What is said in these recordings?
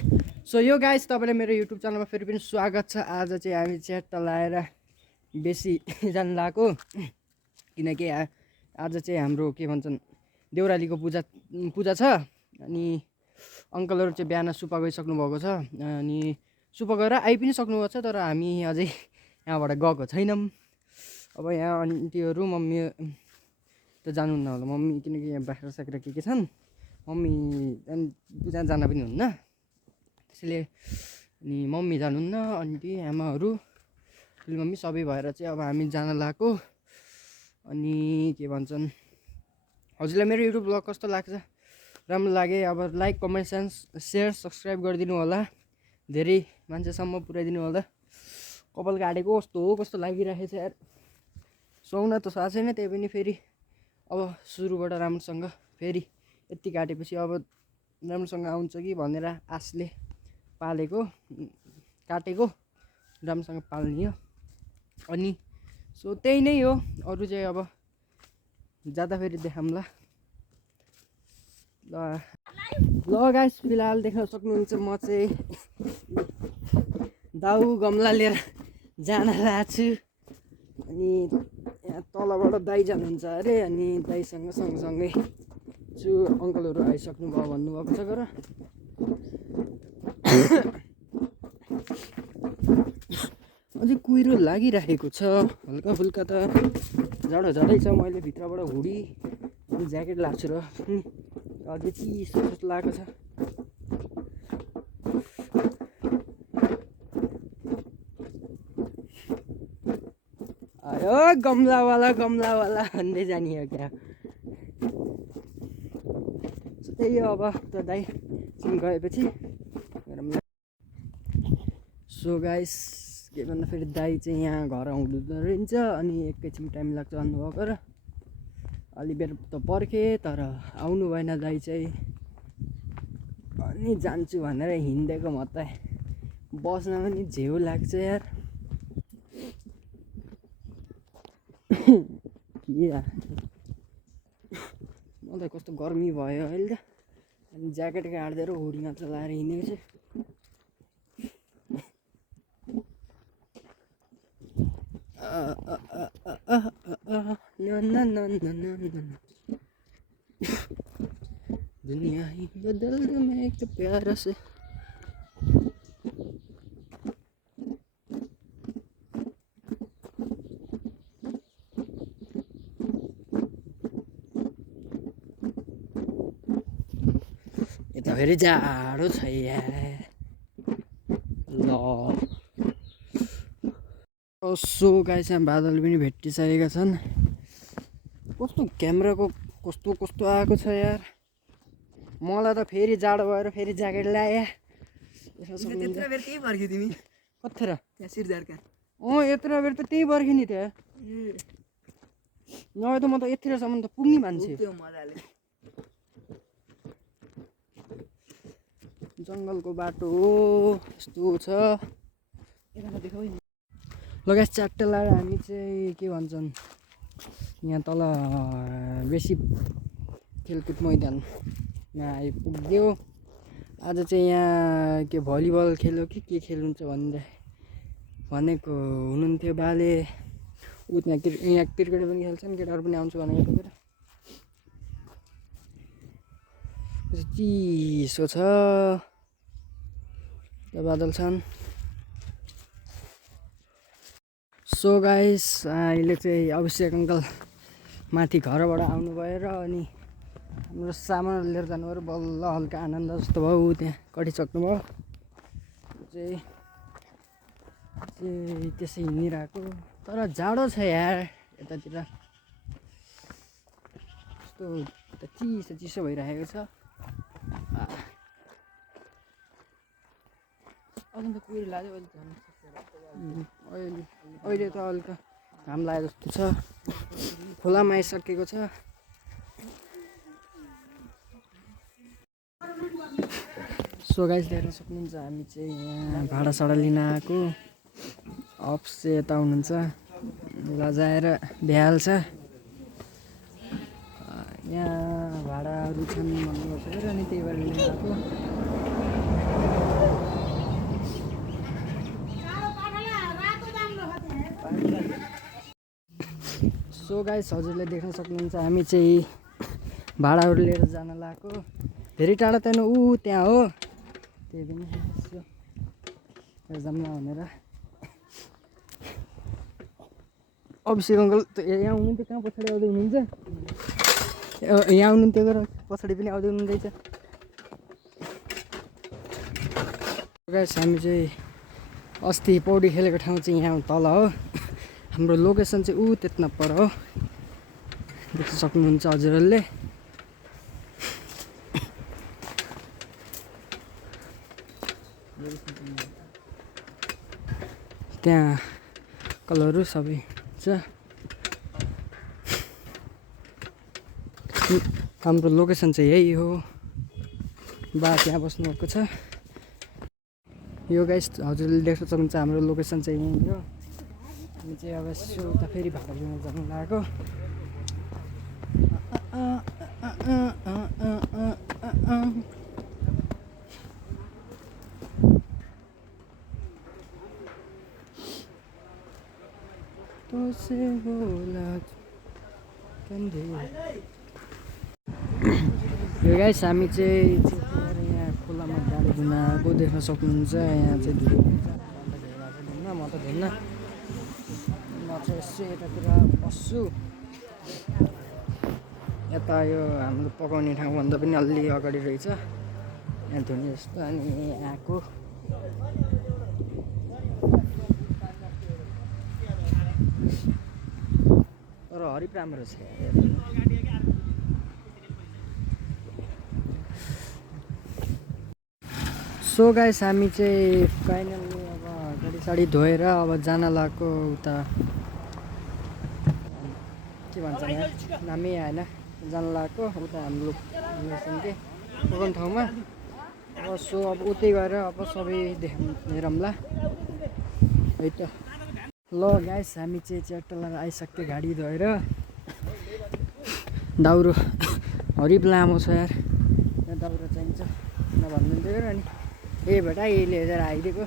So yo guys तपाईँले मेरो YouTube च्यानलमा फेरि पनि स्वागत छ। आज चाहिँ हामी च्याट्ट लाएर बेसी जान लागेको, किनकि आज चाहिँ हाम्रो के भन्छन् देउरालीको पूजा छ। अनि अङ्कलहरू चाहिँ बिहान सुपा गइसक्नु भएको छ, अनि सुपा गएर आइ पनि सक्नुभएको छ। तर हामी अझै यहाँबाट गएको छैनौँ। अब यहाँ आन्टीहरू मम्मी त जानुहुन्न होला, मम्मी किनकि यहाँ बाख्रा साख्रा के छन्, मम्मी पूजा जान पनि हुन्न त्यसैले। अनि मम्मी जानुहुन्न, आन्टी आमाहरू ठुलो मम्मी सबै भएर चाहिँ अब हामी जान लागेको। अनि के भन्छन्, हजुरलाई मेरो युट्युब ब्लग कस्तो लाग्छ, राम्रो लागे अब लाइक कमेन्ट सेयर सब्सक्राइब गरिदिनु होला, धेरै मान्छेसम्म पुऱ्याइदिनु होला। कपाल काटेको कस्तो लागिरहेको छ यार, सुहाउन त साथ छैन, त्यही पनि फेरि अब सुरुबाट राम्रोसँग फेरि यति काटेपछि अब राम्रोसँग आउँछ कि भनेर आशले पालेको काटेको, राम्रोसँग पाल्ने हो। अनि सो त्यही नै हो, अरू चाहिँ अब जाँदा फेरि देखाउँला। ल गाइस, फिलहाल देख्न सक्नुहुन्छ म चाहिँ दाउ गमला लिएर जान लागेको छु। अनि यहाँ तलबाट दाइ जानुहुन्छ अरे, अनि दाइसँग सँगसँगै छु। अङ्कलहरू आइसक्नु भयो भन्नुभएको छ गर। अझै कुहिरो लागिरहेको छ हल्का फुल्का, त जाडो जाडै छ। मैले भित्रबाट हुडी अनि ज्याकेट लाग्छु र अझै चिसो जस्तो लागेको छ। आयो गमलावाला भन्दै जाने हो क्या। त्यही हो, अब त दाइ गएपछि। सो गाइस, के भन्दा फेरि दाइ चाहिँ यहाँ घर आउँदो रहेछ, अनि एकैछिन टाइम लाग्छ भन्नुभएको र अलि बेर त पर्खेँ, तर आउनु भएन दाइ चाहिँ। अनि जान्छु भनेर हिँडेको, म त बस्न पनि झेउ लाग्छ यार। के मलाई कस्तो गर्मी भयो अहिले त, अनि ज्याकेट काटिदिएर हुडीमा चलाएर हिँडेको छु। दुनिया ही बदल दे मैं एक प्यार से। यता फेरि जाडो छ यार। ल सो गाइस, यहाँ बादल पनि भेटिसकेका छन्। कस्तो क्यामेराको कस्तो आएको छ यार। मलाई त फेरि जाडो भएर फेरि ज्याकेट ल्याए। यत्रो बेर त्यही फर्क्यो तिमी कत्थेर त्यहाँ सिरझारका। यत्रो बेर त त्यही पर्खेँ नि त्यहाँ, नभए त म त यतिसम्म त पुग्ने मान्छे। त्यो मजाले जङ्गलको बाटो हो, यस्तो छ। लगायत च्याट्ट लाएर हामी चाहिँ के भन्छन् यहाँ तल बेसी खेलकुद मैदानमा आइपुग्यो। आज चाहिँ यहाँ के भलिबल खेल्यो कि के खेल्नुहुन्छ भनेको हुनुहुन्थ्यो बाले। यहाँ क्रिकेट पनि खेल्छन्, केटाहरू पनि आउँछु भनेको थियो। चिसो छ, बादल छन्। सो गाइस, अहिले चाहिँ अभिषेक अङ्कल माथि घरबाट आउनुभयो र अनि हाम्रो सामान लिएर जानुभयो। बल्ल हल्का आनन्द जस्तो भयो, त्यहाँ कटिसक्नुभयो। चाहिँ त्यसै हिँडिरहेको, तर जाडो छ यार यतातिर, यस्तो चिसो भइरहेको छ। अहिले त कुहिरो लाग्यो, अहिले त हल्का घाम लाग्यो जस्तो छ। खोलामा आइसकेको छ। सो गाइस, देख्न सक्नुहुन्छ हामी चाहिँ यहाँ भाडासाडा लिन आएको। अप्स चाहिँ यता हुनुहुन्छ, लजाएर भ्याहाल्छ। यहाँ भाडाहरू छन् भन्नुभएको छ, अनि त्यही भएर लिन आएको। सो गाइस हजुरले देख्न सक्नुहुन्छ हामी चाहिँ भाडाहरू लिएर जान लागेको धेरै टाढा त ऊ त्यहाँ हो त्यही पनि जाऊँ न भनेर अभिषेक अङ्कल यहाँ हुनुहुन्थ्यो कहाँ पछाडि आउँदै हुनुहुन्छ यहाँ हुनुहुन्थ्यो गएर पछाडि पनि आउँदै हुनुहुँदैछ गाइस हामी चाहिँ अस्ति पौडी खेलेको ठाउँ चाहिँ यहाँ तल हो हाम्रो लोकेसन चाहिँ ऊ त्यत्न पर हो देख्न सक्नुहुन्छ हजुरहरूले त्यहाँ कलरहरू सबै छ हाम्रो लोकेसन चाहिँ यही हो बा त्यहाँ बस्नुभएको छ यो गाइस हजुरले देख्न सक्नुहुन्छ हाम्रो लोकेसन चाहिँ यही हो हामी चाहिँ अब यसो उता फेरि भाडा लिन जानु लागेको यो गाइस हामी चाहिँ यहाँ खोलामा गाडी घुम्न आएको देख्न सक्नुहुन्छ यहाँ चाहिँ धुलो हुन्छ म त धुन्न म चाहिँ यसो यतातिर बस्छु यता यो हाम्रो पकाउने ठाउँभन्दा पनि अलि अगाडि रहेछ यहाँ धुने जस्तो अनि आएको तर हरिप राम्रो छ सो गाइस हामी चाहिँ फाइनल्ली अब गाडी साडी धोएर अब जान लागेको उता के भन्छ यहाँ नामै आएन जान लागेको उता हाम्रो के पकाउने ठाउँमा अब सो अब उतै गएर अब सबै हेरौँला है त ल गाइस हामी चाहिँ च्याटलामा आइसक्यो गाडी धोएर दाउरो हरिप लामो छ यार यहाँ दाउरो चाहिन्छ नभन्नुहुन्थ्यो अनि ए बेटा यही लिएर आइदिएको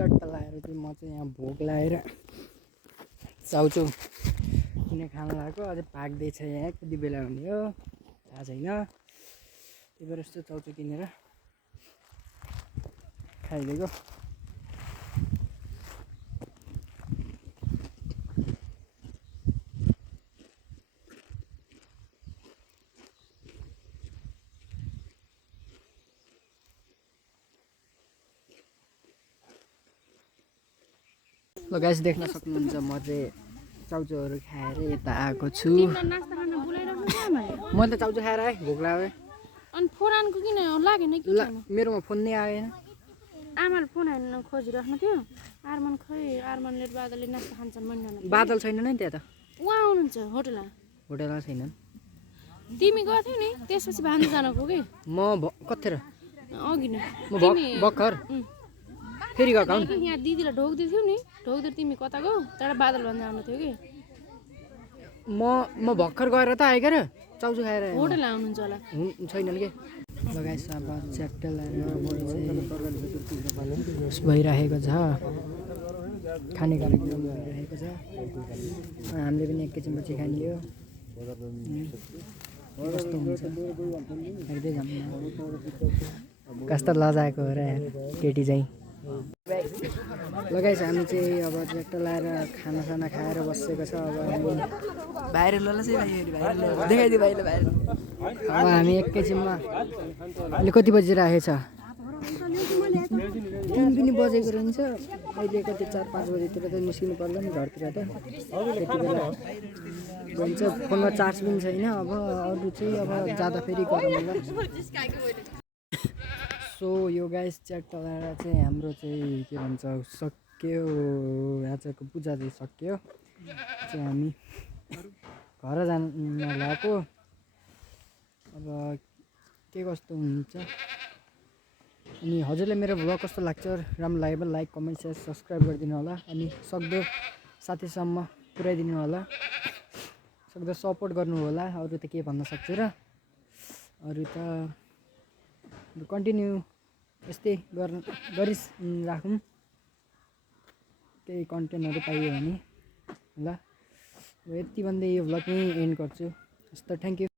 चट्टा लगाएर चाहिँ म चाहिँ यहाँ भोक लगाएर चाउचाउ किन खान लागेको अझै पाक्दैछ यहाँ कति बेला हुने हो थाहा छैन त्यही भएर यस्तो चाउचाउ किनेर खाइदिएको ल गाइस देख्न सक्नुहुन्छ म चाहिँ चाउचाउहरू खाएर यता आएको छु म त चाउचाउ खाएर आएँ भोक लाग्यो अनि फोन आनको किन लागेन कि मेरोमा फोन नै आएन आमाले फोन हान्न खोजिराख्नु थियो आर्मन आर्मनले बादलले नास्ता खान्छन् महिना बादल छैन नि त्यहाँ त उहाँ आउनुहुन्छ होटेलमा छैनन् तिमी गएको थियौ नि त्यसपछि भान्जा जानको कि म कतिखेर अघि नै म भर्खर फेरि गएको यहाँ दिदीलाई ढोक्दै थियौ नि ढोक्दै तिमी कता गयो त्यहाँबाट बादल भन्दा आउनु थियो कि म भर्खर गएर त आएँ क्या चाउचाउ खाएर होटेल आउनुहुन्छ होला छैनन् के लगाइस अब च्याप्टर भइरहेको छ खाने कार्यक्रम भइरहेको छ हामीले पनि एकैछिन पछि खाने हो कस्तो हुन्छ हेर्दै जाऊँ कस्तो लजाएको हो र केटी चाहिँ लगाइस हामी चाहिँ अब च्याप्टर लगाएर खानासाना खाएर बसेको छ अब बाहिर ल चाहिँ बाहिर देखाइदियो बाहिर बाहिर अब हामी एकैछिनमा अहिले कति बजिरहेको छ 3 पनि बजेको रहन्छ अहिले कति 4-5 बजीतिर त निस्किनु पर्ला नि घरतिर त त्यति बेला भन्छ फोनमा चार्ज पनि छैन अब अरू चाहिँ अब जाँदा फेरि गरौँ होला सो यो गाइस च्याट लगाएर चाहिँ हाम्रो चाहिँ के भन्छ सक्यो आजको पूजा चाहिँ सक्यो चाहिँ हामी घर जान लागेको अब के कस्तो हुन्छ अनि हजुरलाई मेरो भ्लग कस्तो लाग्छ राम्रो लाग्यो भने लाइक कमेन्ट सेयर सब्सक्राइब गरिदिनु होला अनि सक्दो साथीसम्म पुऱ्याइदिनु होला सक्दो सपोर्ट गर्नु होला अरू त के भन्न सक्छु र अरू त कन्टिन्यू यस्तै राखौँ केही कन्टेन्टहरू पाइयो भने ल यति भन्दै यो भ्लग नै एन्ड गर्छु हस् त थ्याङ्क यू